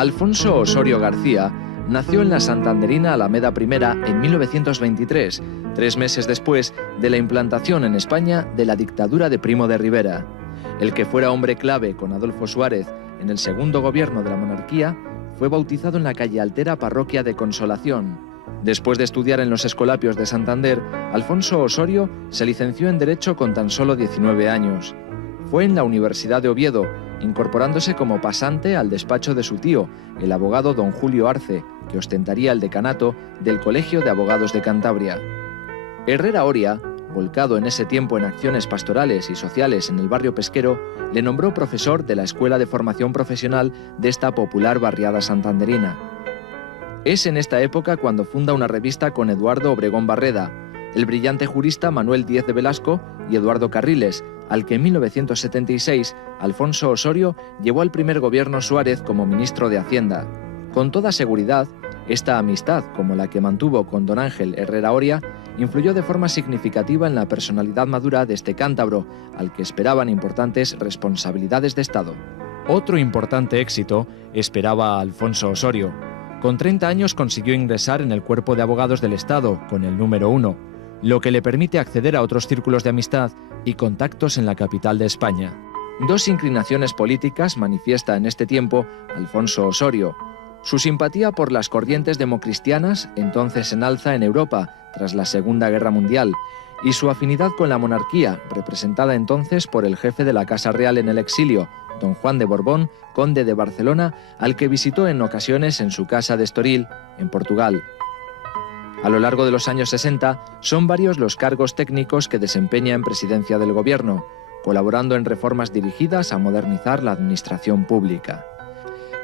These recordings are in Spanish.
Alfonso Osorio García nació en la santanderina Alameda I en 1923, 3 meses después de la implantación en España de la dictadura de Primo de Rivera. El que fuera hombre clave con Adolfo Suárez en el segundo gobierno de la monarquía, fue bautizado en la calle Altera, parroquia de Consolación. Después de estudiar en los Escolapios de Santander, Alfonso Osorio se licenció en Derecho con tan solo 19 años. Fue en la Universidad de Oviedo, incorporándose como pasante al despacho de su tío, el abogado don Julio Arce, que ostentaría el decanato del Colegio de Abogados de Cantabria. Herrera Oria, volcado en ese tiempo en acciones pastorales y sociales en el barrio pesquero, le nombró profesor de la Escuela de Formación Profesional de esta popular barriada santanderina. Es en esta época cuando funda una revista con Eduardo Obregón Barreda, el brillante jurista Manuel Díez de Velasco y Eduardo Carriles, al que en 1976 Alfonso Osorio llevó al primer gobierno Suárez como ministro de Hacienda. Con toda seguridad, esta amistad, como la que mantuvo con don Ángel Herrera Oria, influyó de forma significativa en la personalidad madura de este cántabro, al que esperaban importantes responsabilidades de Estado. Otro importante éxito esperaba a Alfonso Osorio. Con 30 años consiguió ingresar en el Cuerpo de Abogados del Estado, con el número 1, lo que le permite acceder a otros círculos de amistad y contactos en la capital de España. 2 inclinaciones políticas manifiesta en este tiempo Alfonso Osorio: su simpatía por las corrientes democristianas, entonces en alza en Europa tras la Segunda Guerra Mundial, y su afinidad con la monarquía, representada entonces por el jefe de la Casa Real en el exilio, don Juan de Borbón, conde de Barcelona, al que visitó en ocasiones en su casa de Estoril, en Portugal. A lo largo de los años 60, son varios los cargos técnicos que desempeña en presidencia del gobierno, colaborando en reformas dirigidas a modernizar la administración pública.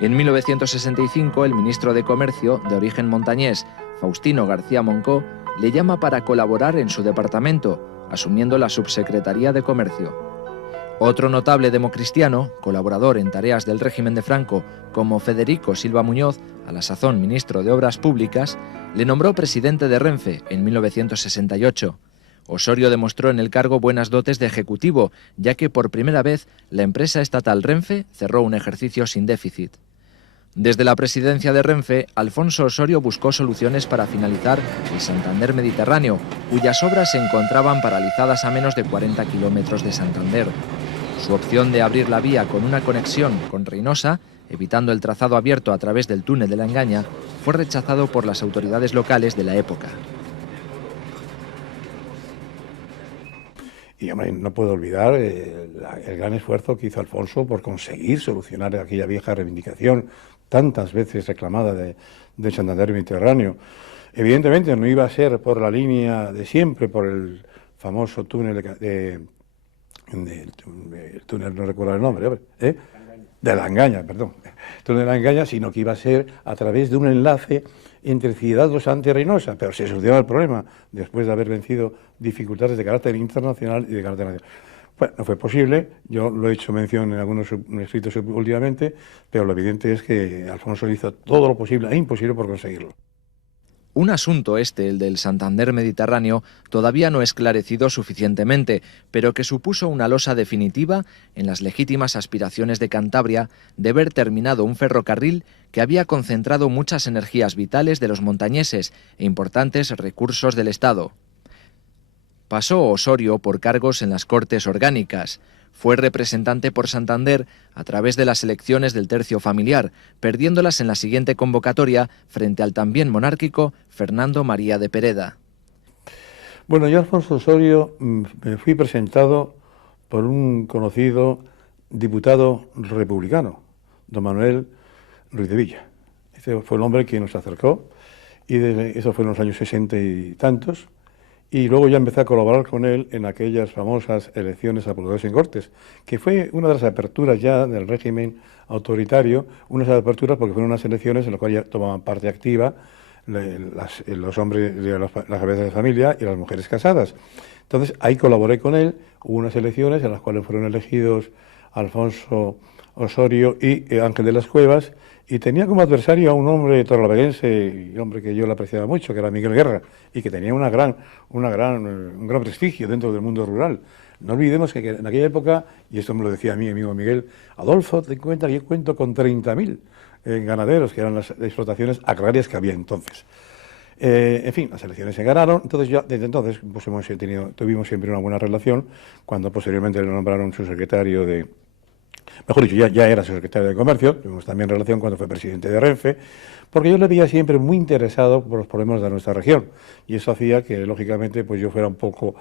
En 1965, el ministro de Comercio, de origen montañés, Faustino García Moncó, le llama para colaborar en su departamento, asumiendo la subsecretaría de Comercio. Otro notable democristiano, colaborador en tareas del régimen de Franco, como Federico Silva Muñoz, a la sazón ministro de Obras Públicas, le nombró presidente de Renfe en 1968. Osorio demostró en el cargo buenas dotes de ejecutivo, ya que por primera vez la empresa estatal Renfe cerró un ejercicio sin déficit. Desde la presidencia de Renfe, Alfonso Osorio buscó soluciones para finalizar el Santander Mediterráneo, cuyas obras se encontraban paralizadas a menos de 40 kilómetros de Santander. Su opción de abrir la vía con una conexión con Reynosa, evitando el trazado abierto a través del túnel de la Engaña, fue rechazado por las autoridades locales de la época. Y hombre, no puedo olvidar el gran esfuerzo que hizo Alfonso por conseguir solucionar aquella vieja reivindicación tantas veces reclamada del Santander Mediterráneo. Evidentemente no iba a ser por la línea de siempre, por el famoso túnel el túnel, no recuerdo el nombre, de la Engaña, perdón, túnel de la Engaña, sino que iba a ser a través de un enlace entre Ciudad Dos Santos y Reynosa, pero se solucionó el problema después de haber vencido dificultades de carácter internacional y de carácter nacional. Bueno, no fue posible, yo lo he hecho mención en algunos escritos últimamente, pero lo evidente es que Alfonso hizo todo lo posible e imposible por conseguirlo. Un asunto el del Santander Mediterráneo, todavía no esclarecido suficientemente, pero que supuso una losa definitiva en las legítimas aspiraciones de Cantabria de ver terminado un ferrocarril que había concentrado muchas energías vitales de los montañeses e importantes recursos del Estado. Pasó Osorio por cargos en las Cortes Orgánicas. Fue representante por Santander a través de las elecciones del tercio familiar, perdiéndolas en la siguiente convocatoria frente al también monárquico Fernando María de Pereda. Bueno, yo, Alfonso Osorio, me fui presentado por un conocido diputado republicano, don Manuel Ruiz de Villa. Ese fue el hombre que nos acercó, y eso fue en los años 60 y tantos. Y luego ya empecé a colaborar con él en aquellas famosas elecciones a procuradores en Cortes, que fue una de las aperturas ya del régimen autoritario, unas aperturas porque fueron unas elecciones en las cuales ya tomaban parte activa los hombres de las cabezas de familia y las mujeres casadas. Entonces ahí colaboré con él, hubo unas elecciones en las cuales fueron elegidos Alfonso Osorio y Ángel de las Cuevas, y tenía como adversario a un hombre torrelavieguense, y hombre que yo le apreciaba mucho, que era Miguel Guerra, y que tenía un gran prestigio dentro del mundo rural. No olvidemos que en aquella época, y esto me lo decía a mi amigo Miguel, Adolfo, ten en cuenta que yo cuento con 30.000 ganaderos, que eran las explotaciones agrarias que había entonces. En fin, las elecciones se ganaron, entonces ya desde entonces pues tuvimos siempre una buena relación. Cuando posteriormente le nombraron su secretario de, mejor dicho, ya era su secretario de Comercio, tuvimos también relación cuando fue presidente de Renfe, porque yo le veía siempre muy interesado por los problemas de nuestra región, y eso hacía que, lógicamente, pues yo fuera un poco,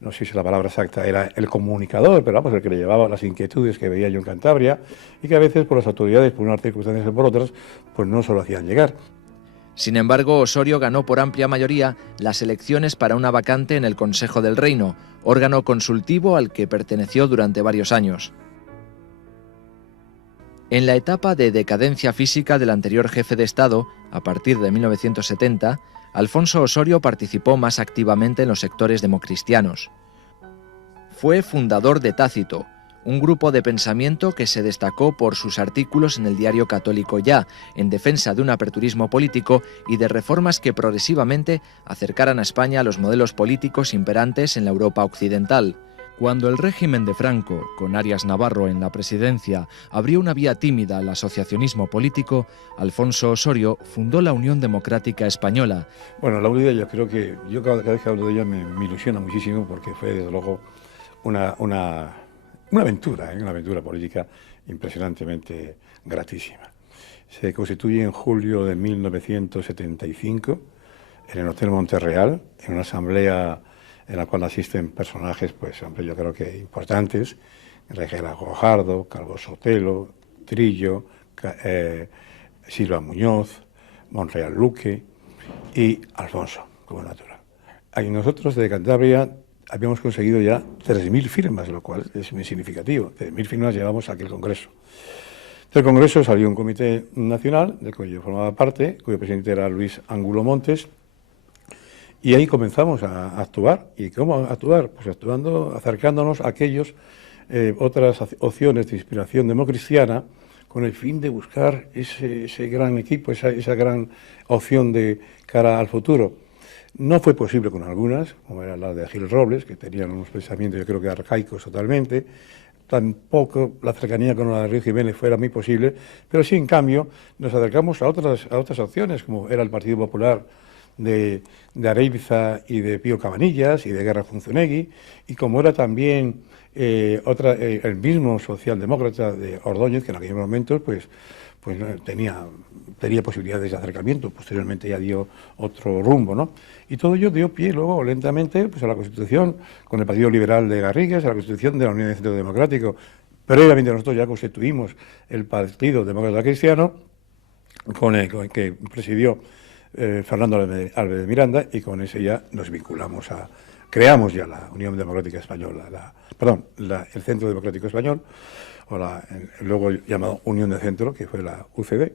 no sé si la palabra exacta era el comunicador, pero vamos, el que le llevaba las inquietudes que veía yo en Cantabria, y que a veces por las autoridades, por unas circunstancias o por otras, pues no se lo hacían llegar. Sin embargo, Osorio ganó por amplia mayoría las elecciones para una vacante en el Consejo del Reino, órgano consultivo al que perteneció durante varios años. En la etapa de decadencia física del anterior jefe de Estado, a partir de 1970, Alfonso Osorio participó más activamente en los sectores democristianos. Fue fundador de Tácito, un grupo de pensamiento que se destacó por sus artículos en el diario católico Ya, en defensa de un aperturismo político y de reformas que progresivamente acercaran a España a los modelos políticos imperantes en la Europa occidental. Cuando el régimen de Franco, con Arias Navarro en la presidencia, abrió una vía tímida al asociacionismo político, Alfonso Osorio fundó la Unión Democrática Española. Bueno, la UDE, yo creo que yo cada vez que hablo de ella me ilusiona muchísimo, porque fue desde luego una aventura, una aventura política impresionantemente gratísima. Se constituye en julio de 1975 en el Hotel Monterreal, en una asamblea en la cual asisten personajes, pues, hombre, yo creo que importantes: Regela Guajardo, Calvo Sotelo, Trillo, Silva Muñoz, Monreal Luque y Alfonso, como natural. Y nosotros de Cantabria habíamos conseguido ya 3.000 firmas, lo cual es muy significativo. 3.000 firmas llevamos a aquel congreso. Del congreso salió un comité nacional, del cual yo formaba parte, cuyo presidente era Luis Ángulo Montes, y ahí comenzamos a actuar. ¿Y cómo actuar? Pues actuando, acercándonos a aquellos otras opciones de inspiración democristiana, con el fin de buscar ese gran equipo, esa gran opción de cara al futuro. No fue posible con algunas, como era la de Gil Robles, que tenían unos pensamientos, yo creo que arcaicos totalmente. Tampoco la cercanía con la de Río Jiménez fuera muy posible, pero sí, en cambio, nos acercamos a otras opciones, como era el Partido Popular de Areiza y de Pío Cabanillas y de Guerra Funcionegui, y como era también el mismo socialdemócrata de Ordóñez, que en aquellos momentos pues tenía posibilidades de acercamiento. Posteriormente ya dio otro rumbo, ¿no? Y todo ello dio pie luego lentamente pues a la Constitución, con el Partido Liberal de Garrigues, a la Constitución de la Unión de Centro Democrático. Previamente nosotros ya constituimos el Partido Demócrata Cristiano, con el que presidió Fernando Álvarez de Miranda, y con ese ya nos vinculamos creamos ya la Unión Democrática Española, el Centro Democrático Español, o luego llamado Unión de Centro, que fue la UCD.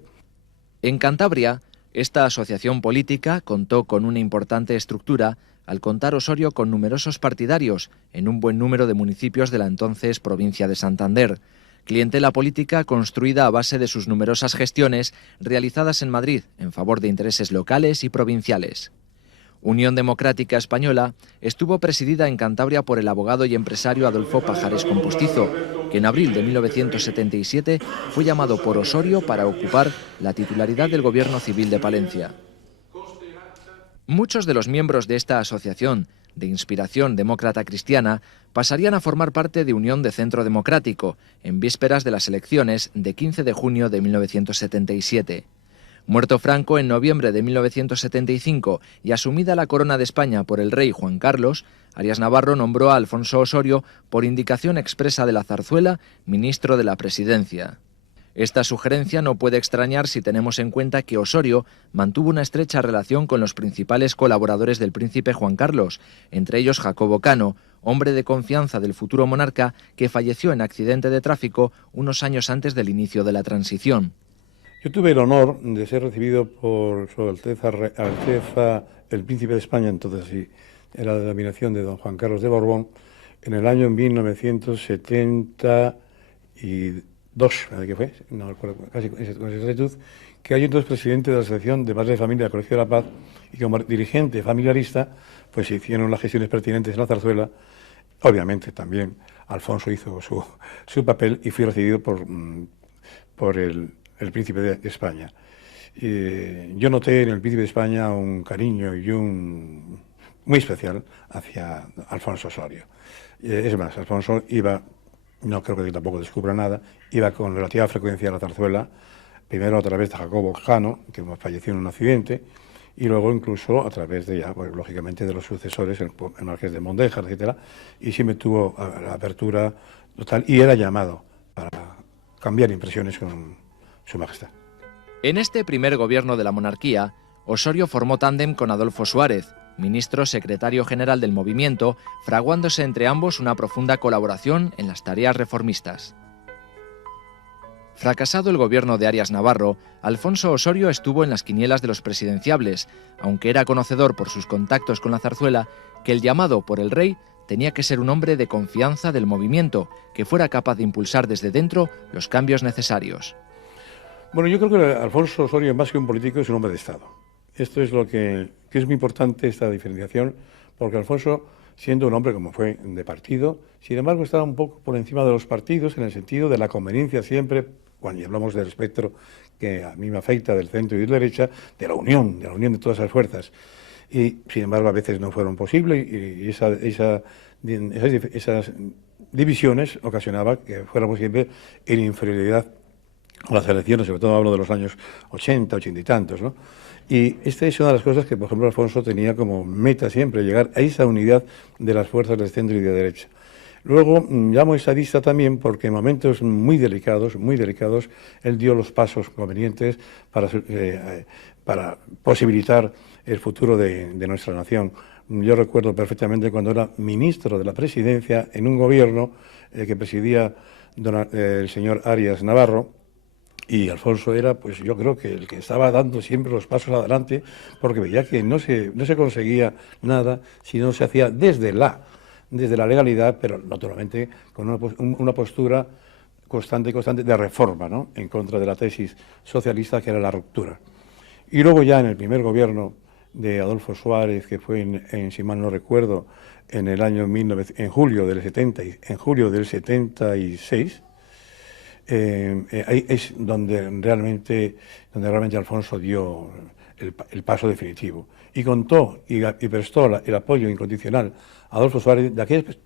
En Cantabria, esta asociación política contó con una importante estructura al contar Osorio con numerosos partidarios en un buen número de municipios de la entonces provincia de Santander. Clientela política construida a base de sus numerosas gestiones realizadas en Madrid en favor de intereses locales y provinciales. Unión Democrática Española estuvo presidida en Cantabria por el abogado y empresario Adolfo Pajares Compostizo, que en abril de 1977 fue llamado por Osorio para ocupar la titularidad del Gobierno Civil de Palencia. Muchos de los miembros de esta asociación, de inspiración demócrata cristiana, pasarían a formar parte de Unión de Centro Democrático, en vísperas de las elecciones de 15 de junio de 1977. Muerto Franco en noviembre de 1975 y asumida la corona de España por el rey Juan Carlos, Arias Navarro nombró a Alfonso Osorio, por indicación expresa de la Zarzuela, ministro de la Presidencia. Esta sugerencia no puede extrañar si tenemos en cuenta que Osorio mantuvo una estrecha relación con los principales colaboradores del príncipe Juan Carlos, entre ellos Jacobo Cano, hombre de confianza del futuro monarca, que falleció en accidente de tráfico unos años antes del inicio de la transición. Yo tuve el honor de ser recibido por Su Alteza el Príncipe de España, entonces sí, era la denominación de don Juan Carlos de Borbón, en el año 1972, que fue, no recuerdo casi con exactitud, que hay entonces presidente de la Asociación de Padres de Familia del Colegio de la Paz, y como dirigente familiarista, pues se hicieron las gestiones pertinentes en la Zarzuela. Obviamente también Alfonso hizo su papel, y fui recibido por el el príncipe de España. Yo noté en el príncipe de España un cariño y muy especial hacia Alfonso Osorio. Es más, Alfonso iba, no creo que tampoco descubra nada, iba con relativa frecuencia a la zarzuela, primero a través de Jacobo Cano, que falleció en un accidente, y luego incluso a través de pues, lógicamente de los sucesores, el Marqués de Mondéjar, etcétera, y siempre tuvo la apertura total y era llamado para cambiar impresiones con Su Majestad. En este primer gobierno de la monarquía, Osorio formó tándem con Adolfo Suárez, ministro secretario general del movimiento, fraguándose entre ambos una profunda colaboración en las tareas reformistas. Fracasado el gobierno de Arias Navarro, Alfonso Osorio estuvo en las quinielas de los presidenciables, aunque era conocedor por sus contactos con la zarzuela que el llamado por el rey tenía que ser un hombre de confianza del movimiento, que fuera capaz de impulsar desde dentro los cambios necesarios. Bueno, yo creo que Alfonso Osorio, más que un político, es un hombre de Estado. Esto es lo que es muy importante, esta diferenciación, porque Alfonso, siendo un hombre como fue de partido, sin embargo estaba un poco por encima de los partidos en el sentido de la conveniencia siempre, cuando hablamos del espectro que a mí me afecta, del centro y de la derecha, de la unión de todas esas fuerzas. Y sin embargo a veces no fueron posibles y esas divisiones ocasionaban que fuéramos siempre en inferioridad a las elecciones, sobre todo hablo de los años 80, 80 y tantos, ¿no? Y esta es una de las cosas que, por ejemplo, Alfonso tenía como meta siempre, llegar a esa unidad de las fuerzas del centro y de derecha. Luego, llamo estadista también porque en momentos muy delicados, él dio los pasos convenientes para posibilitar el futuro de nuestra nación. Yo recuerdo perfectamente cuando era ministro de la Presidencia en un gobierno que presidía el señor Arias Navarro, y Alfonso era, pues yo creo que el que estaba dando siempre los pasos adelante, porque veía que no se conseguía nada si no se hacía desde la legalidad, pero naturalmente con una postura constante de reforma, ¿no?, en contra de la tesis socialista que era la ruptura. Y luego ya en el primer gobierno de Adolfo Suárez, que fue si mal no recuerdo, en julio del 76, ahí es donde realmente Alfonso dio el paso definitivo y contó y prestó el apoyo incondicional a Adolfo Suárez de aquellas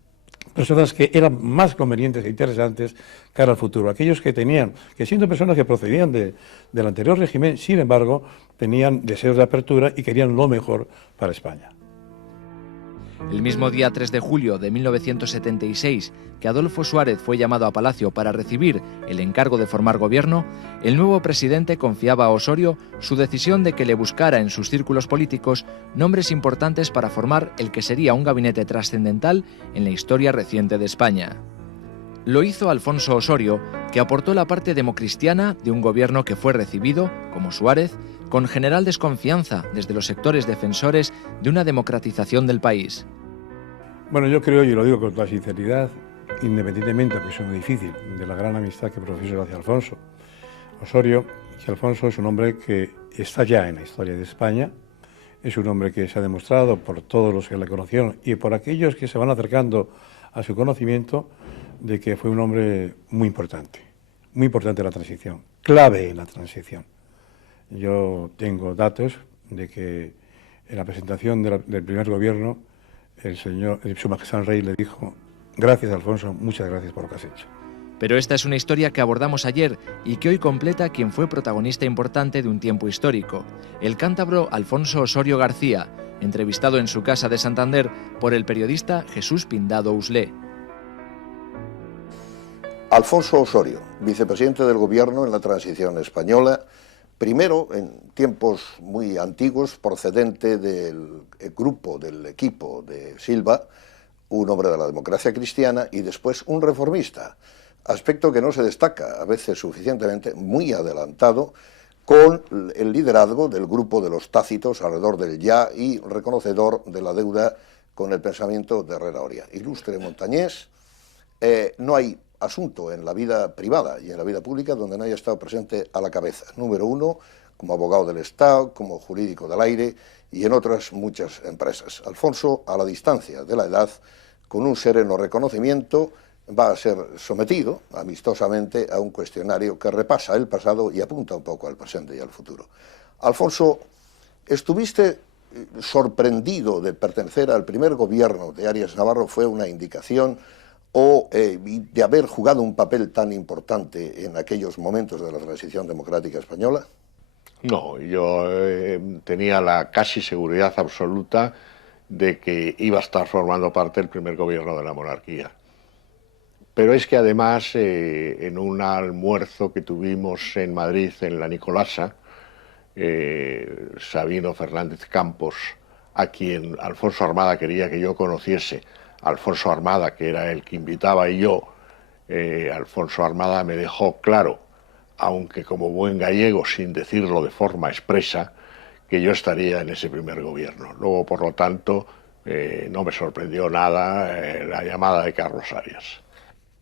personas que eran más convenientes e interesantes cara al futuro, aquellos que siendo personas que procedían del anterior régimen, sin embargo, tenían deseos de apertura y querían lo mejor para España. El mismo día 3 de julio de 1976, que Adolfo Suárez fue llamado a Palacio para recibir el encargo de formar gobierno, el nuevo presidente confiaba a Osorio su decisión de que le buscara en sus círculos políticos nombres importantes para formar el que sería un gabinete trascendental en la historia reciente de España. Lo hizo Alfonso Osorio, que aportó la parte democristiana de un gobierno que fue recibido, como Suárez, con general desconfianza desde los sectores defensores de una democratización del país. Bueno, yo creo, y lo digo con toda sinceridad, independientemente, que es muy difícil, de la gran amistad que profeso hacia Alfonso Osorio, que Alfonso es un hombre que está ya en la historia de España, es un hombre que se ha demostrado por todos los que le conocieron y por aquellos que se van acercando a su conocimiento, de que fue un hombre muy importante en la transición, clave en la transición. Yo tengo datos de que en la presentación del primer gobierno, Su Majestad el Rey le dijo: gracias, Alfonso, muchas gracias por lo que has hecho. Pero esta es una historia que abordamos ayer y que hoy completa quien fue protagonista importante de un tiempo histórico, el cántabro Alfonso Osorio García, entrevistado en su casa de Santander por el periodista Jesús Pindado Uslé. Alfonso Osorio, vicepresidente del Gobierno en la transición española, primero en tiempos muy antiguos, procedente del equipo de Silva, un hombre de la democracia cristiana, y después un reformista, aspecto que no se destaca a veces suficientemente, muy adelantado, con el liderazgo del grupo de los tácitos alrededor del ya y reconocedor de la deuda con el pensamiento de Herrera Oria. Ilustre montañés, no hay asunto en la vida privada y en la vida pública donde no haya estado presente a la cabeza. Número uno, como abogado del Estado, como jurídico del aire y en otras muchas empresas. Alfonso, a la distancia de la edad, con un sereno reconocimiento, va a ser sometido amistosamente a un cuestionario que repasa el pasado y apunta un poco al presente y al futuro. Alfonso, ¿estuviste sorprendido de pertenecer al primer gobierno de Arias Navarro? ¿Fue una indicación o de haber jugado un papel tan importante en aquellos momentos de la transición democrática española? No, yo tenía la casi seguridad absoluta de que iba a estar formando parte del primer gobierno de la monarquía. Pero es que además, en un almuerzo que tuvimos en Madrid, en la Nicolasa, Sabino Fernández Campos, a quien Alfonso Armada quería que yo conociese, Alfonso Armada, que era el que invitaba, y yo, Alfonso Armada me dejó claro, aunque como buen gallego, sin decirlo de forma expresa, que yo estaría en ese primer gobierno. Luego, por lo tanto, no me sorprendió nada la llamada de Carlos Arias.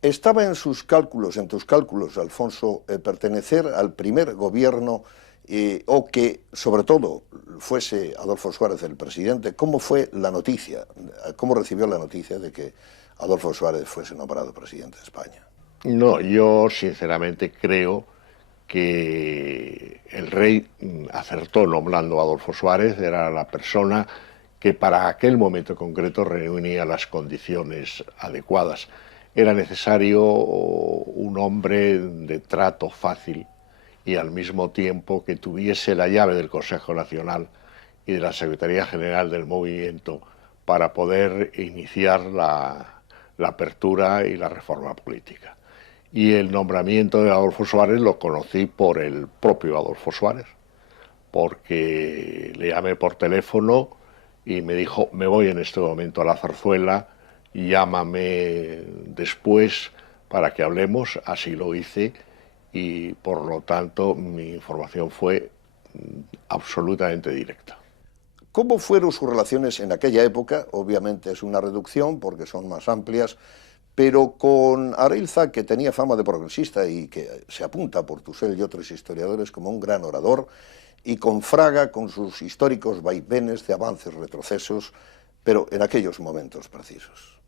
¿Estaba en sus cálculos, en tus cálculos, Alfonso, pertenecer al primer gobierno o que, sobre todo, fuese Adolfo Suárez el presidente? ¿Cómo fue la noticia? ¿Cómo recibió la noticia de que Adolfo Suárez fuese nombrado presidente de España? No, yo sinceramente creo que el rey acertó nombrando a Adolfo Suárez, era la persona que para aquel momento concreto reunía las condiciones adecuadas. Era necesario un hombre de trato fácil y al mismo tiempo que tuviese la llave del Consejo Nacional y de la Secretaría General del Movimiento para poder iniciar la apertura y la reforma política. Y el nombramiento de Adolfo Suárez lo conocí por el propio Adolfo Suárez, porque le llamé por teléfono y me dijo, me voy en este momento a la Zarzuela, llámame después para que hablemos. Así lo hice y por lo tanto mi información fue absolutamente directa. ¿Cómo fueron sus relaciones en aquella época? Obviamente es una reducción porque son más amplias, pero con Areilza, que tenía fama de progresista y que se apunta por Tusell y otros historiadores como un gran orador, y con Fraga, con sus históricos vaivenes de avances, retrocesos, pero en aquellos momentos precisos.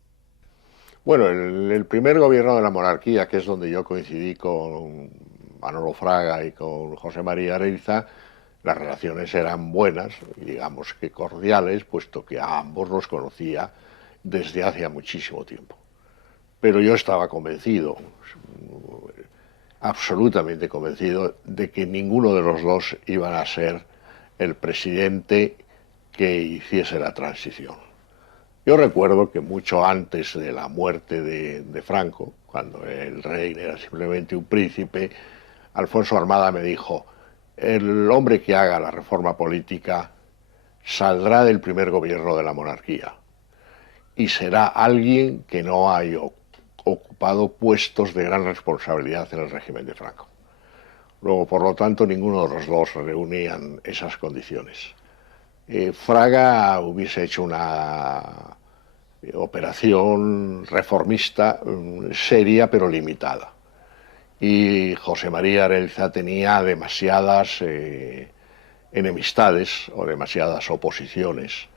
Bueno, el primer gobierno de la monarquía, que es donde yo coincidí con Manolo Fraga y con José María Areilza, las relaciones eran buenas, digamos que cordiales, puesto que a ambos los conocía desde hacía muchísimo tiempo. Pero yo estaba convencido, absolutamente convencido, de que ninguno de los dos iban a ser el presidente que hiciese la transición. Yo recuerdo que mucho antes de la muerte de Franco, cuando el rey era simplemente un príncipe, Alfonso Armada me dijo, el hombre que haga la reforma política saldrá del primer gobierno de la monarquía y será alguien que no haya ocupado puestos de gran responsabilidad en el régimen de Franco. Luego, por lo tanto, ninguno de los dos reunían esas condiciones. Fraga hubiese hecho una operación reformista seria pero limitada. Y José María Areilza tenía demasiadas enemistades o demasiadas oposiciones,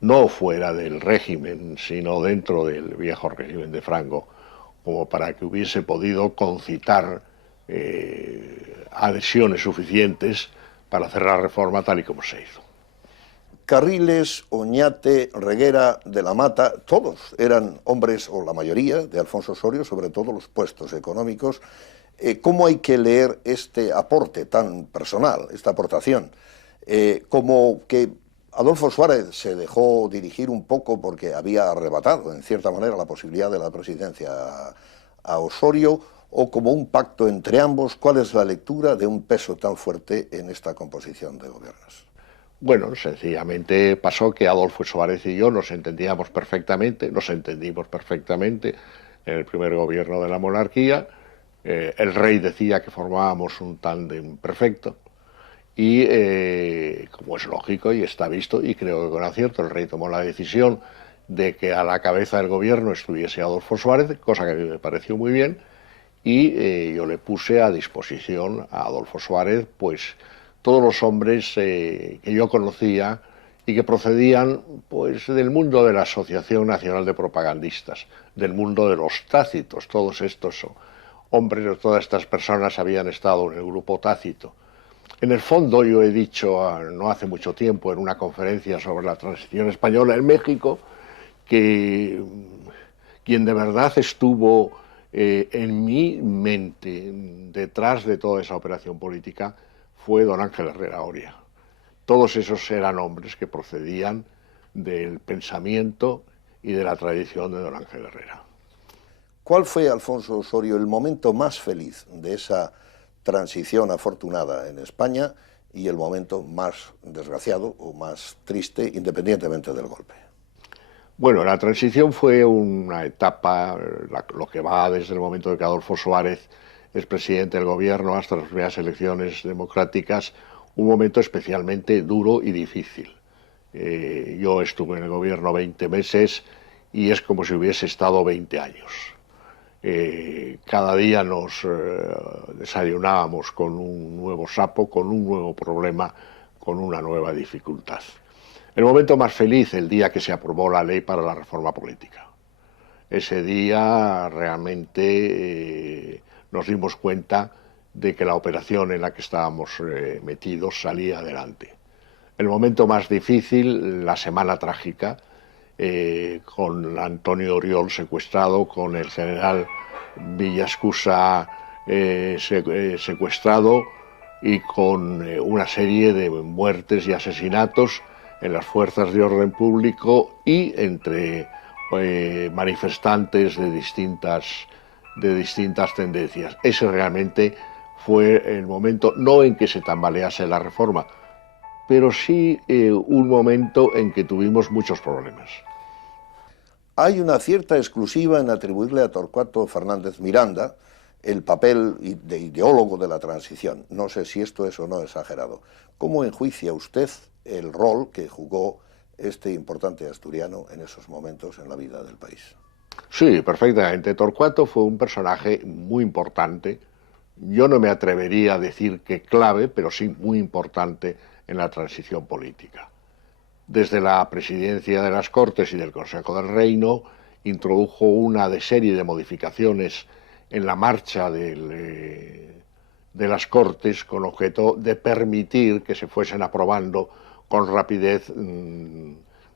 no fuera del régimen, sino dentro del viejo régimen de Franco, como para que hubiese podido concitar adhesiones suficientes para hacer la reforma tal y como se hizo. Carriles, Oñate, Reguera, de la Mata, todos eran hombres, o la mayoría, de Alfonso Osorio, sobre todo los puestos económicos. ¿Cómo hay que leer este aporte tan personal, esta aportación? Como que Adolfo Suárez se dejó dirigir un poco porque había arrebatado, en cierta manera, la posibilidad de la presidencia a Osorio, o como un pacto entre ambos. ¿Cuál es la lectura de un peso tan fuerte en esta composición de gobiernos? Bueno, sencillamente pasó que Adolfo Suárez y yo nos entendíamos perfectamente, nos entendimos perfectamente en el primer gobierno de la monarquía. El rey decía que formábamos un tándem perfecto y, como es lógico y está visto, y creo que con acierto, el rey tomó la decisión de que a la cabeza del gobierno estuviese Adolfo Suárez, cosa que a mí me pareció muy bien, y yo le puse a disposición a Adolfo Suárez pues todos los hombres que yo conocía y que procedían pues del mundo de la Asociación Nacional de Propagandistas, del mundo de los Tácitos. Todos estos hombres, todas estas personas habían estado en el grupo Tácito. En el fondo, yo he dicho no hace mucho tiempo en una conferencia sobre la transición española en México, que quien de verdad estuvo en mi mente detrás de toda esa operación política fue don Ángel Herrera Oria. Todos esos eran hombres que procedían del pensamiento y de la tradición de don Ángel Herrera. ¿Cuál fue, Alfonso Osorio, el momento más feliz de esa transición afortunada en España y el momento más desgraciado o más triste, independientemente del golpe? Bueno, la transición fue una etapa, lo que va desde el momento de que Adolfo Suárez es presidente del gobierno hasta las primeras elecciones democráticas, un momento especialmente duro y difícil. Yo estuve en el gobierno 20 meses y es como si hubiese estado 20 años. Cada día nos desayunábamos con un nuevo sapo, con un nuevo problema, con una nueva dificultad. El momento más feliz, el día que se aprobó la ley para la reforma política. Ese día realmente nos dimos cuenta de que la operación en la que estábamos metidos salía adelante. El momento más difícil, la semana trágica, con Antonio Oriol secuestrado, con el general Villascusa secuestrado y con una serie de muertes y asesinatos en las fuerzas de orden público y entre manifestantes de distintas tendencias. Ese realmente fue el momento, no en que se tambalease la reforma, pero sí un momento en que tuvimos muchos problemas. Hay una cierta exclusiva en atribuirle a Torcuato Fernández Miranda el papel de ideólogo de la transición. No sé si esto es o no exagerado. ¿Cómo enjuicia usted el rol que jugó este importante asturiano en esos momentos en la vida del país? Sí, perfectamente. Torcuato fue un personaje muy importante. Yo no me atrevería a decir que clave, pero sí muy importante en la transición política. Desde la presidencia de las Cortes y del Consejo del Reino, introdujo una serie de modificaciones en la marcha de las Cortes con objeto de permitir que se fuesen aprobando con rapidez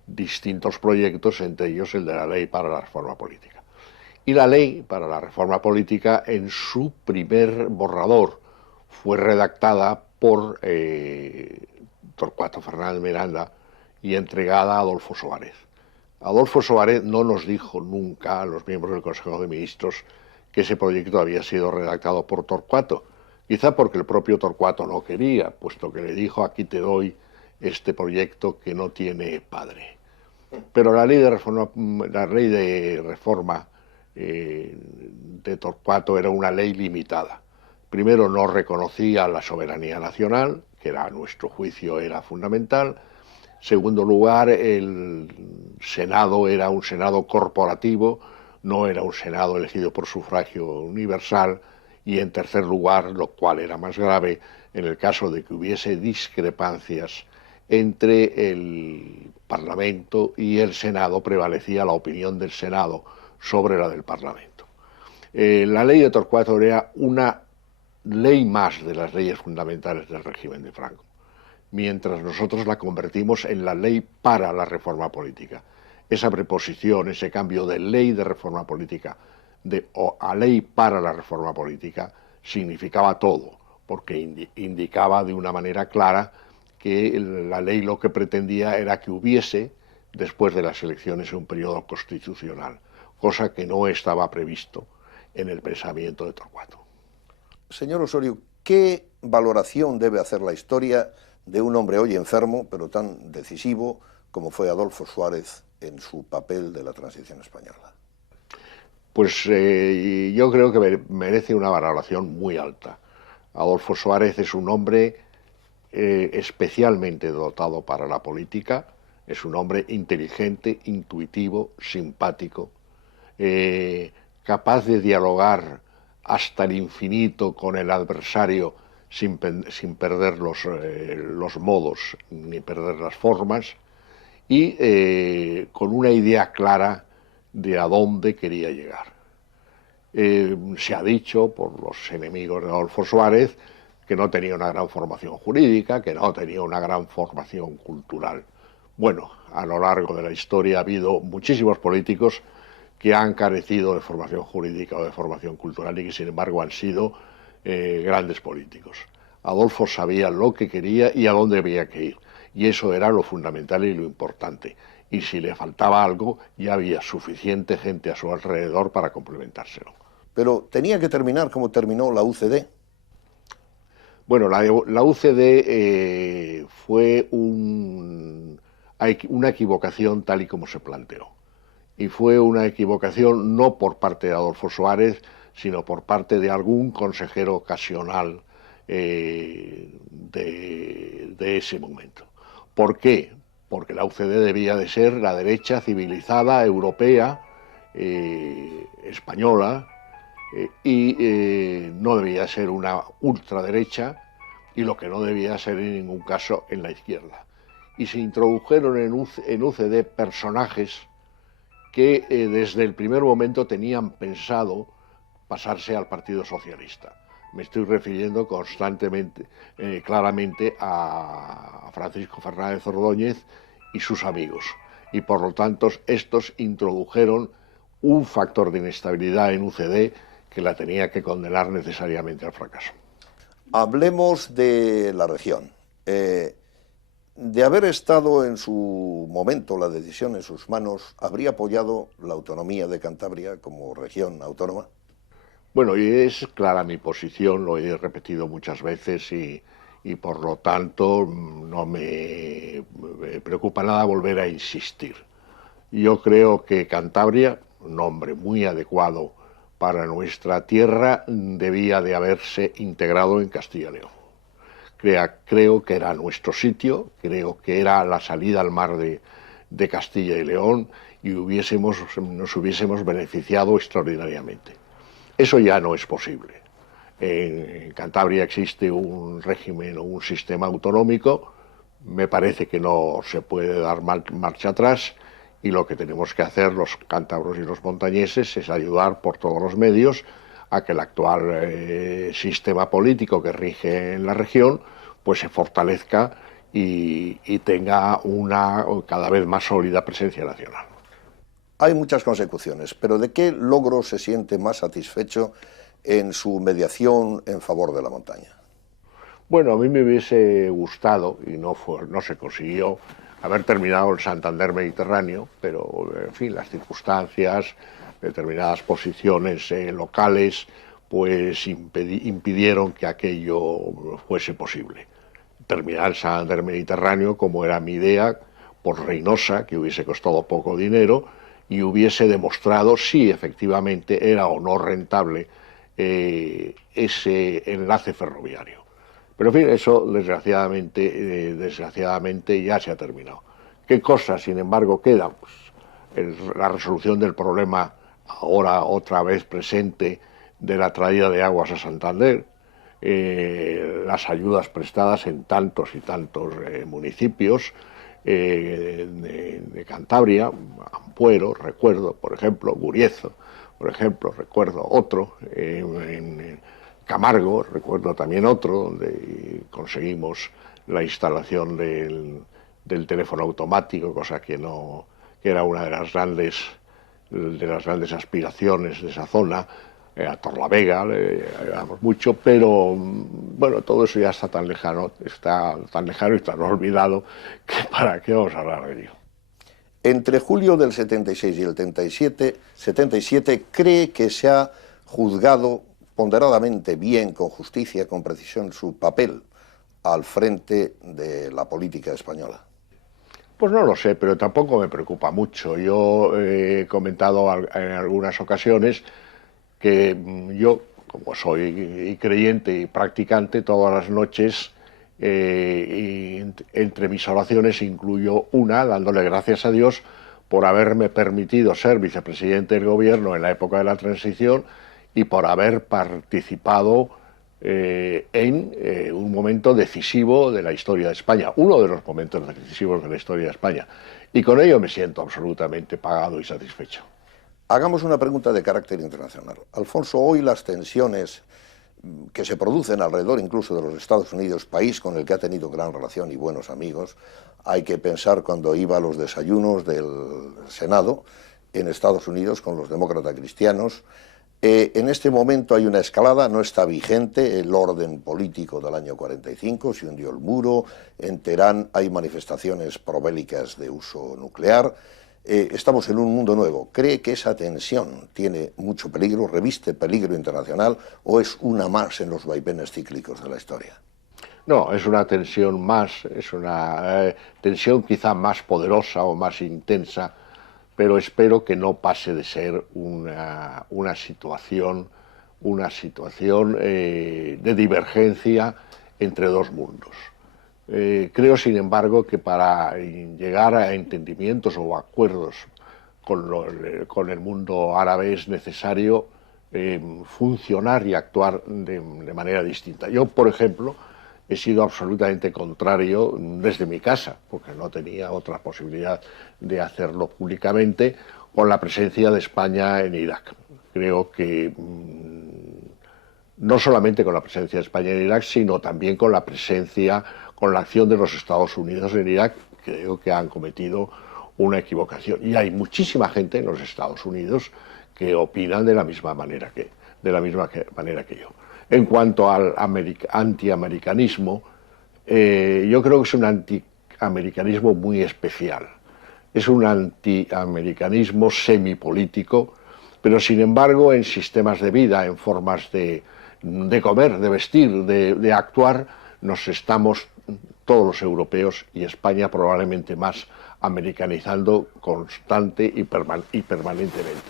distintos proyectos, entre ellos el de la Ley para la Reforma Política. Y la Ley para la Reforma Política, en su primer borrador, fue redactada por Torcuato Fernández Miranda y entregada a Adolfo Suárez. Adolfo Suárez no nos dijo nunca a los miembros del Consejo de Ministros que ese proyecto había sido redactado por Torcuato, quizá porque el propio Torcuato no quería, puesto que le dijo: aquí te doy este proyecto que no tiene padre. Pero la ley de reforma de Torcuato era una ley limitada. Primero, no reconocía la soberanía nacional, que a nuestro juicio era fundamental. Segundo lugar, el Senado era un Senado corporativo, no era un Senado elegido por sufragio universal. Y en tercer lugar, lo cual era más grave, en el caso de que hubiese discrepancias entre el Parlamento y el Senado, prevalecía la opinión del Senado sobre la del Parlamento. La ley de Torcuato era una ley más de las leyes fundamentales del régimen de Franco, mientras nosotros la convertimos en la ley para la reforma política. Esa preposición, ese cambio de ley de reforma política a ley para la reforma política, significaba todo, porque indicaba de una manera clara que la ley lo que pretendía era que hubiese, después de las elecciones, un periodo constitucional, cosa que no estaba previsto en el pensamiento de Torcuato. Señor Osorio, ¿qué valoración debe hacer la historia de un hombre hoy enfermo, pero tan decisivo como fue Adolfo Suárez en su papel de la transición española? Pues yo creo que merece una valoración muy alta. Adolfo Suárez es un hombre especialmente dotado para la política, es un hombre inteligente, intuitivo, simpático, capaz de dialogar hasta el infinito con el adversario sin perder los modos ni perder las formas. y con una idea clara de a dónde quería llegar. Se ha dicho por los enemigos de Adolfo Suárez que no tenía una gran formación jurídica, que no tenía una gran formación cultural. Bueno, a lo largo de la historia ha habido muchísimos políticos que han carecido de formación jurídica o de formación cultural y que sin embargo han sido grandes políticos. Adolfo sabía lo que quería y a dónde había que ir, y eso era lo fundamental y lo importante. Y si le faltaba algo, ya había suficiente gente a su alrededor para complementárselo. Pero tenía que terminar como terminó la UCD. Bueno, la UCD fue una equivocación tal y como se planteó. Y fue una equivocación no por parte de Adolfo Suárez, sino por parte de algún consejero ocasional de ese momento. ¿Por qué? Porque la UCD debía de ser la derecha civilizada, europea, española, y no debía ser una ultraderecha, y lo que no debía ser en ningún caso en la izquierda. Y se introdujeron en UCD personajes que desde el primer momento tenían pensado pasarse al Partido Socialista. Me estoy refiriendo constantemente, claramente a Francisco Fernández Ordóñez y sus amigos. Y por lo tanto, estos introdujeron un factor de inestabilidad en UCD que la tenía que condenar necesariamente al fracaso. Hablemos de la región. De haber estado en su momento la decisión en sus manos, ¿habría apoyado la autonomía de Cantabria como región autónoma? Bueno, y es clara mi posición, lo he repetido muchas veces y por lo tanto no me preocupa nada volver a insistir. Yo creo que Cantabria, un nombre muy adecuado para nuestra tierra, debía de haberse integrado en Castilla y León. Creo que era nuestro sitio, creo que era la salida al mar de Castilla y León y nos hubiésemos beneficiado extraordinariamente. Eso ya no es posible. En Cantabria existe un régimen o un sistema autonómico, me parece que no se puede dar marcha atrás y lo que tenemos que hacer los cántabros y los montañeses es ayudar por todos los medios a que el actual sistema político que rige en la región pues se fortalezca y tenga una cada vez más sólida presencia nacional. Hay muchas consecuciones, pero ¿de qué logro se siente más satisfecho en su mediación en favor de la montaña? Bueno, a mí me hubiese gustado, y no se consiguió, haber terminado el Santander Mediterráneo, pero, en fin, las circunstancias, determinadas posiciones locales, pues impidieron que aquello fuese posible. Terminar el Santander Mediterráneo, como era mi idea, por Reynosa, que hubiese costado poco dinero, y hubiese demostrado si efectivamente era o no rentable ese enlace ferroviario. Pero en fin, eso desgraciadamente ya se ha terminado. ¿Qué cosas, sin embargo, quedan? Pues la resolución del problema, ahora otra vez presente, de la traída de aguas a Santander, las ayudas prestadas en tantos y tantos municipios de Cantabria, Ampuero, recuerdo, por ejemplo, Guriezo, por ejemplo, recuerdo otro, en Camargo, recuerdo también otro, donde conseguimos la instalación del teléfono automático, cosa que era una de las grandes aspiraciones de esa zona. A Torlavega le ayudamos mucho, pero bueno, todo eso ya está tan lejano y tan olvidado que para qué vamos a hablar de ello. Entre julio del 76 y el 77, ¿cree que se ha juzgado ponderadamente bien, con justicia, con precisión, su papel al frente de la política española? Pues no lo sé, pero tampoco me preocupa mucho. Yo he comentado en algunas ocasiones que yo, como soy creyente y practicante, todas las noches y entre mis oraciones incluyo una dándole gracias a Dios por haberme permitido ser vicepresidente del gobierno en la época de la transición y por haber participado en un momento decisivo de la historia de España, uno de los momentos decisivos de la historia de España. Y con ello me siento absolutamente pagado y satisfecho. Hagamos una pregunta de carácter internacional. Alfonso, hoy las tensiones que se producen alrededor incluso de los Estados Unidos, país con el que ha tenido gran relación y buenos amigos, hay que pensar cuando iba a los desayunos del Senado en Estados Unidos con los demócratas cristianos. En este momento hay una escalada, no está vigente el orden político del año 45, se hundió el muro, en Teherán hay manifestaciones probélicas de uso nuclear. Estamos en un mundo nuevo. ¿Cree que esa tensión tiene mucho peligro, reviste peligro internacional o es una más en los vaivenes cíclicos de la historia? No, es una tensión más, es una tensión quizá más poderosa o más intensa, pero espero que no pase de ser una situación de divergencia entre dos mundos. Creo, sin embargo, que para llegar a entendimientos o acuerdos con el mundo árabe es necesario funcionar y actuar de manera distinta. Yo, por ejemplo, he sido absolutamente contrario desde mi casa, porque no tenía otra posibilidad de hacerlo públicamente, con la presencia de España en Irak. Creo que no solamente con la presencia de España en Irak, sino también con la acción de los Estados Unidos en Irak, creo que han cometido una equivocación. Y hay muchísima gente en los Estados Unidos que opinan de la misma manera que yo. En cuanto al antiamericanismo, yo creo que es un antiamericanismo muy especial. Es un antiamericanismo semipolítico, pero sin embargo en sistemas de vida, en formas de comer, de vestir, de actuar, nos estamos todos los europeos y España probablemente más americanizando constante y permanentemente.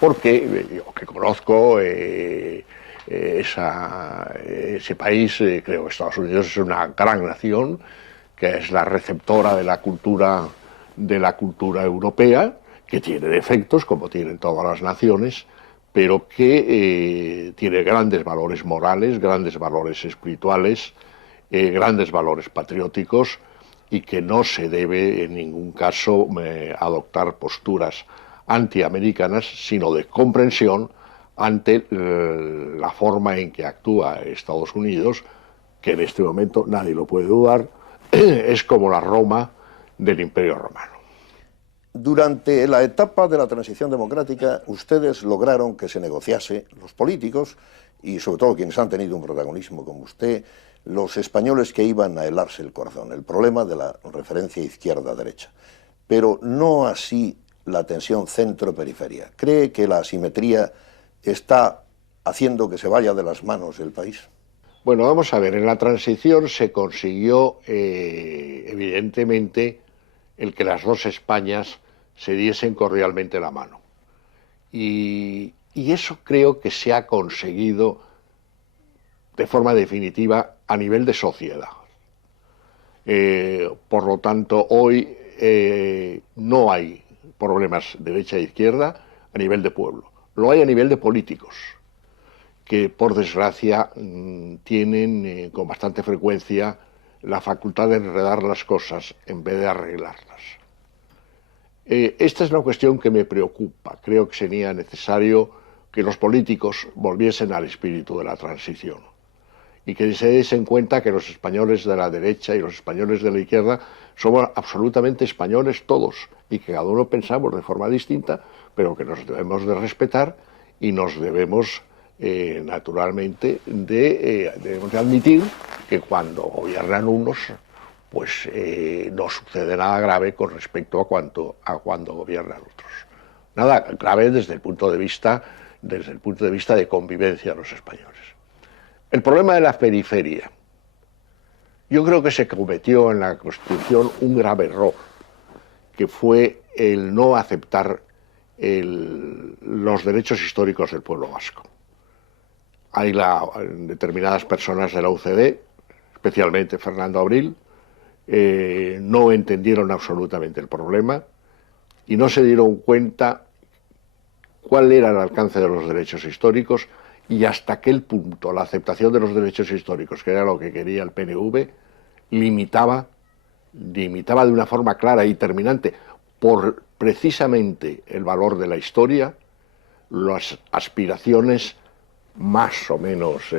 Porque yo que conozco ese país, creo que Estados Unidos es una gran nación, que es la receptora de la cultura europea, que tiene defectos, como tienen todas las naciones, pero que tiene grandes valores morales, grandes valores espirituales, grandes valores patrióticos, y que no se debe en ningún caso adoptar posturas antiamericanas, sino de comprensión ante la forma en que actúa Estados Unidos, que en este momento nadie lo puede dudar, es como la Roma del Imperio Romano. Durante la etapa de la transición democrática, ustedes lograron que se negociase, los políticos, y sobre todo quienes han tenido un protagonismo como usted, los españoles que iban a helarse el corazón, el problema de la referencia izquierda-derecha. Pero no así la tensión centro-periferia. ¿Cree que la asimetría está haciendo que se vaya de las manos el país? Bueno, vamos a ver, en la transición se consiguió evidentemente el que las dos Españas se diesen cordialmente la mano. Y eso creo que se ha conseguido de forma definitiva a nivel de sociedad. Por lo tanto, hoy no hay problemas de derecha e izquierda a nivel de pueblo. Lo hay a nivel de políticos, que por desgracia tienen con bastante frecuencia la facultad de enredar las cosas en vez de arreglarlas. Esta es una cuestión que me preocupa. Creo que sería necesario que los políticos volviesen al espíritu de la transición y que se den cuenta que los españoles de la derecha y los españoles de la izquierda somos absolutamente españoles todos y que cada uno pensamos de forma distinta, pero que nos debemos de respetar y nos debemos naturalmente debemos de admitir que cuando gobiernan unos pues no sucede nada grave con respecto a cuando gobiernan otros. Nada grave desde el punto de vista de convivencia de los españoles. El problema de la periferia. Yo creo que se cometió en la Constitución un grave error, que fue el no aceptar los derechos históricos del pueblo vasco. Hay determinadas personas de la UCD, especialmente Fernando Abril, no entendieron absolutamente el problema y no se dieron cuenta cuál era el alcance de los derechos históricos y hasta aquel punto la aceptación de los derechos históricos, que era lo que quería el PNV, limitaba de una forma clara y terminante, por precisamente el valor de la historia, las aspiraciones más o menos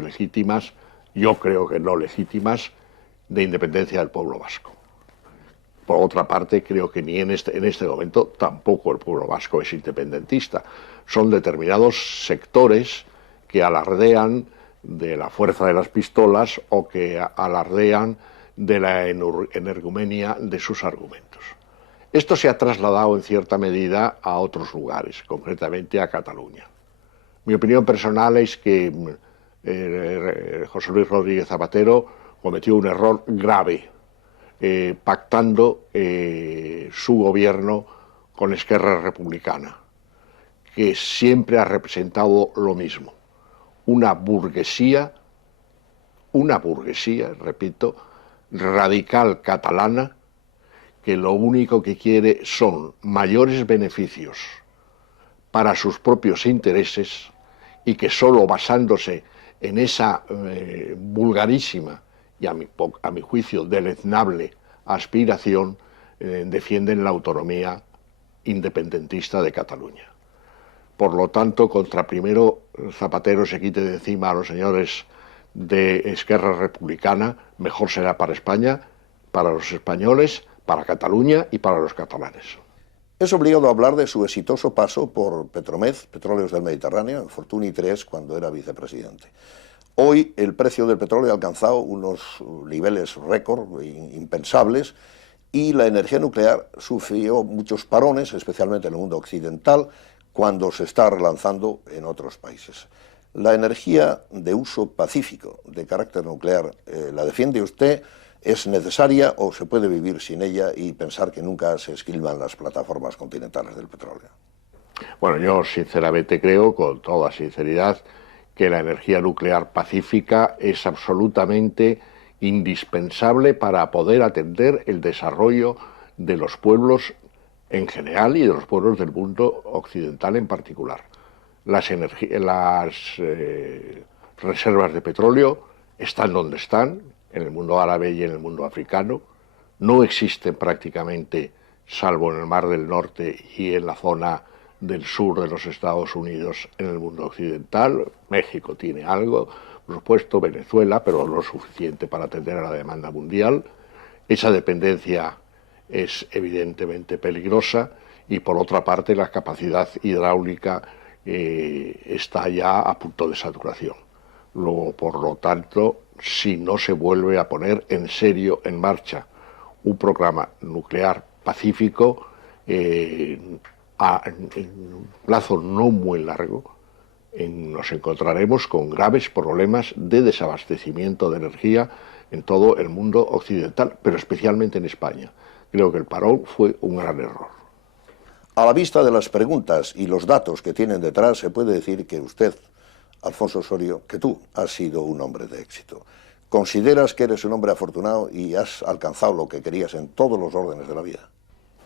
legítimas, yo creo que no legítimas, de independencia del pueblo vasco. Por otra parte, creo que ni en este momento tampoco el pueblo vasco es independentista. Son determinados sectores que alardean de la fuerza de las pistolas o que alardean de la energumenia de sus argumentos. Esto se ha trasladado en cierta medida a otros lugares, concretamente a Cataluña. Mi opinión personal es que José Luis Rodríguez Zapatero cometió un error grave pactando su gobierno con Esquerra Republicana, que siempre ha representado lo mismo, una burguesía, repito, radical catalana, que lo único que quiere son mayores beneficios para sus propios intereses y que solo basándose en esa vulgarísima y a mi juicio deleznable aspiración defienden la autonomía independentista de Cataluña. Por lo tanto, contra primero Zapatero se quite de encima a los señores de Esquerra Republicana, mejor será para España, para los españoles, para Cataluña y para los catalanes. Es obligado a hablar de su exitoso paso por Petromed, Petróleos del Mediterráneo, en Fortuny 3, cuando era vicepresidente. Hoy el precio del petróleo ha alcanzado unos niveles récord impensables y la energía nuclear sufrió muchos parones, especialmente en el mundo occidental, cuando se está relanzando en otros países. La energía de uso pacífico, de carácter nuclear, ¿la defiende usted? ¿Es necesaria o se puede vivir sin ella y pensar que nunca se esquilman las plataformas continentales del petróleo? Bueno, yo sinceramente creo, con toda sinceridad, que la energía nuclear pacífica es absolutamente indispensable para poder atender el desarrollo de los pueblos en general y de los pueblos del mundo occidental en particular. Las reservas de petróleo están donde están, en el mundo árabe y en el mundo africano, no existen prácticamente, salvo en el Mar del Norte y en la zona del sur de los Estados Unidos, en el mundo occidental. México tiene algo, por supuesto Venezuela, pero no suficiente para atender a la demanda mundial. Esa dependencia es evidentemente peligrosa y por otra parte la capacidad hidráulica está ya a punto de saturación. Luego, por lo tanto, si no se vuelve a poner en serio en marcha un programa nuclear pacífico en un plazo no muy largo, nos encontraremos con graves problemas de desabastecimiento de energía en todo el mundo occidental, pero especialmente en España. Creo que el parón fue un gran error. A la vista de las preguntas y los datos que tienen detrás, se puede decir que usted, Alfonso Osorio, que tú has sido un hombre de éxito. ¿Consideras que eres un hombre afortunado y has alcanzado lo que querías en todos los órdenes de la vida?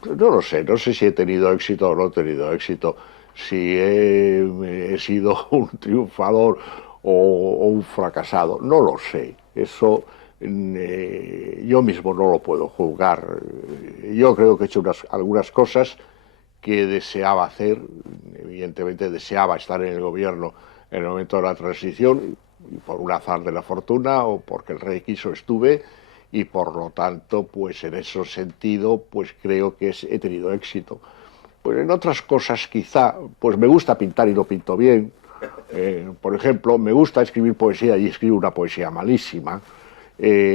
No lo sé, no sé si he tenido éxito o no he tenido éxito, si he sido un triunfador o un fracasado, no lo sé. Eso yo mismo no lo puedo juzgar. Yo creo que he hecho algunas cosas que deseaba hacer, evidentemente deseaba estar en el gobierno en el momento de la transición, y por un azar de la fortuna o porque el rey quiso estuve, y por lo tanto, pues en ese sentido, pues creo que he tenido éxito. Pues en otras cosas quizá, pues me gusta pintar y lo pinto bien. Por ejemplo, me gusta escribir poesía y escribo una poesía malísima. ¿Qué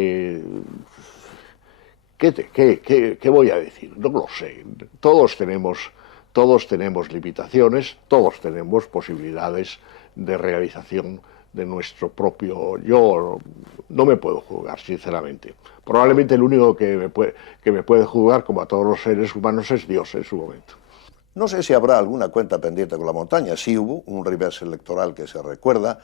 voy a decir? No lo sé. Todos tenemos limitaciones, todos tenemos posibilidades de realización de nuestro propio yo. No me puedo juzgar, sinceramente. Probablemente el único que me puede juzgar, como a todos los seres humanos, es Dios en su momento. No sé si habrá alguna cuenta pendiente con la montaña. Sí hubo un revés electoral que se recuerda.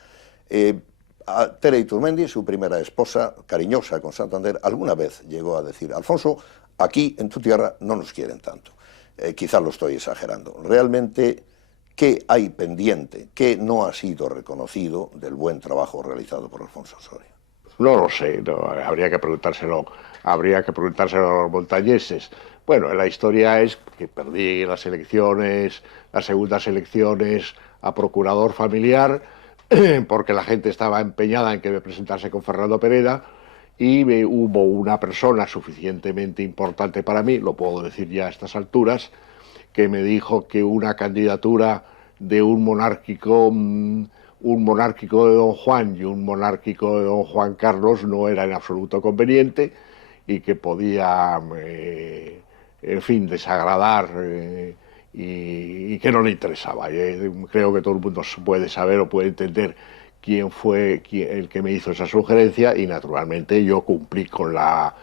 Tere Iturmendi, su primera esposa, cariñosa con Santander, alguna vez llegó a decir: Alfonso, aquí en tu tierra no nos quieren tanto. Quizá lo estoy exagerando. Realmente, ¿Qué hay pendiente? ¿Qué no ha sido reconocido del buen trabajo realizado por Alfonso Osorio? No lo sé, no, habría que preguntárselo a los montañeses. Bueno, la historia es que perdí las elecciones, las segundas elecciones a procurador familiar, porque la gente estaba empeñada en que me presentase con Fernando Pereda, y hubo una persona suficientemente importante para mí, lo puedo decir ya a estas alturas, que me dijo que una candidatura de un monárquico de don Juan y un monárquico de don Juan Carlos no era en absoluto conveniente y que podía, en fin, desagradar y que no le interesaba. Creo que todo el mundo puede saber o puede entender quién fue el que me hizo esa sugerencia, y naturalmente yo cumplí con la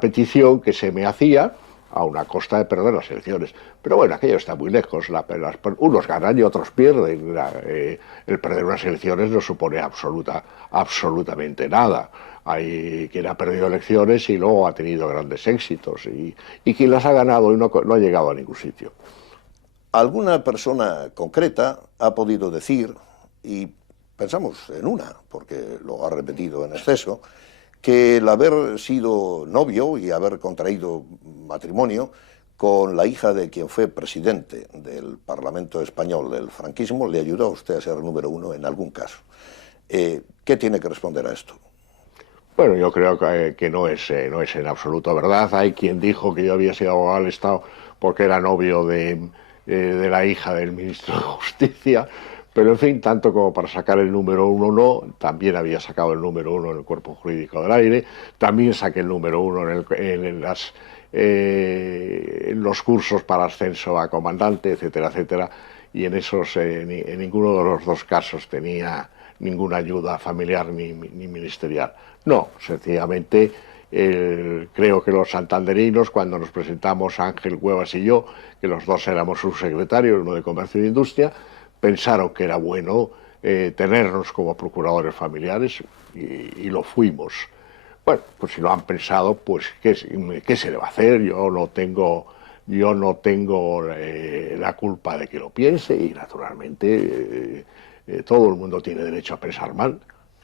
petición que se me hacía, a una costa de perder las elecciones. Pero bueno, aquello está muy lejos, unos ganan y otros pierden. El perder unas elecciones no supone absolutamente nada. Hay quien ha perdido elecciones y luego ha tenido grandes éxitos, y quien las ha ganado y no ha llegado a ningún sitio. Alguna persona concreta ha podido decir, y pensamos en una, porque lo ha repetido en exceso, que el haber sido novio y haber contraído matrimonio con la hija de quien fue presidente del Parlamento Español del franquismo le ayudó a usted a ser número uno en algún caso. ¿Qué tiene que responder a esto? Bueno, yo creo que no es en absoluto verdad. Hay quien dijo que yo había sido abogado del Estado porque era novio de la hija del ministro de Justicia. Pero en fin, tanto como para sacar el número uno no, también había sacado el número uno en el Cuerpo Jurídico del Aire, también saqué el número uno en los cursos para ascenso a comandante, etcétera, etcétera, y en esos, en ninguno de los dos casos tenía ninguna ayuda familiar ni ministerial. No, sencillamente creo que los santanderinos, cuando nos presentamos Ángel Cuevas y yo, que los dos éramos subsecretarios, uno de Comercio e Industria, pensaron que era bueno tenernos como procuradores familiares, y lo fuimos. Bueno, pues si lo han pensado, pues ¿qué se le va a hacer? Yo no tengo la culpa de que lo piense, y naturalmente todo el mundo tiene derecho a pensar mal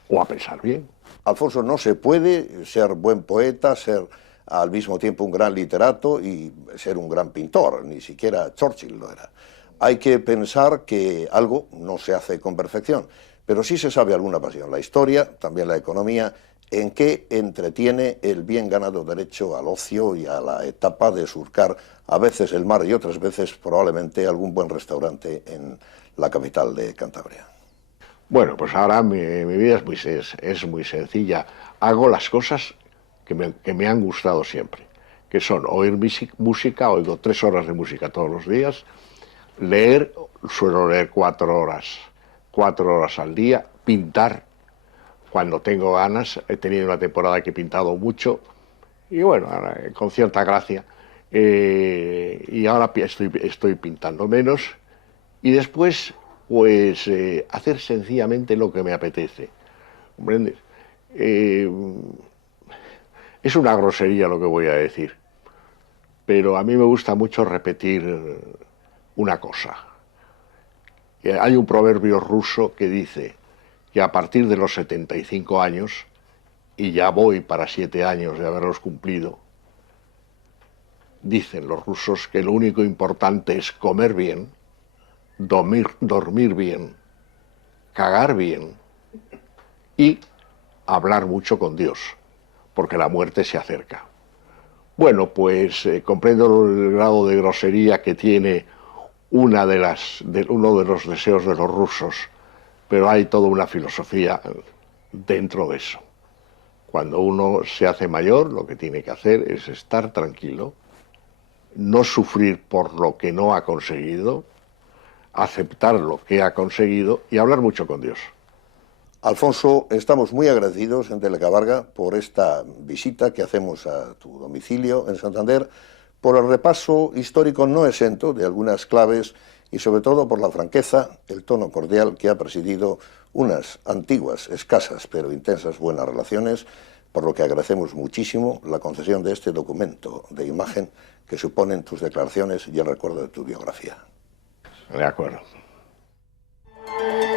o a pensar bien. Alfonso, no se puede ser buen poeta, ser al mismo tiempo un gran literato y ser un gran pintor, ni siquiera Churchill lo era. Hay que pensar que algo no se hace con perfección, pero sí se sabe alguna pasión, la historia, también la economía, en qué entretiene el bien ganado derecho al ocio y a la etapa de surcar a veces el mar y otras veces probablemente algún buen restaurante en la capital de Cantabria. Bueno, pues ahora mi vida es muy sencilla. Hago las cosas que me han gustado siempre, que son oír música, oigo 3 horas de música todos los días, leer, suelo leer 4 horas al día, pintar cuando tengo ganas. He tenido una temporada que he pintado mucho, y bueno, con cierta gracia, y ahora estoy pintando menos, y después pues hacer sencillamente lo que me apetece, ¿comprendes? Es una grosería lo que voy a decir, pero a mí me gusta mucho repetir una cosa. Hay un proverbio ruso que dice que a partir de los 75 años, y ya voy para 7 años de haberlos cumplido, dicen los rusos que lo único importante es comer bien, dormir bien, cagar bien y hablar mucho con Dios, porque la muerte se acerca. Bueno, pues comprendo el grado de grosería que tiene uno de los deseos de los rusos, pero hay toda una filosofía dentro de eso. Cuando uno se hace mayor, lo que tiene que hacer es estar tranquilo, no sufrir por lo que no ha conseguido, aceptar lo que ha conseguido y hablar mucho con Dios. Alfonso, estamos muy agradecidos en Telecabarga por esta visita que hacemos a tu domicilio en Santander, por el repaso histórico no exento de algunas claves y sobre todo por la franqueza, el tono cordial que ha presidido unas antiguas, escasas pero intensas buenas relaciones, por lo que agradecemos muchísimo la concesión de este documento de imagen que suponen tus declaraciones y el recuerdo de tu biografía. De acuerdo. España.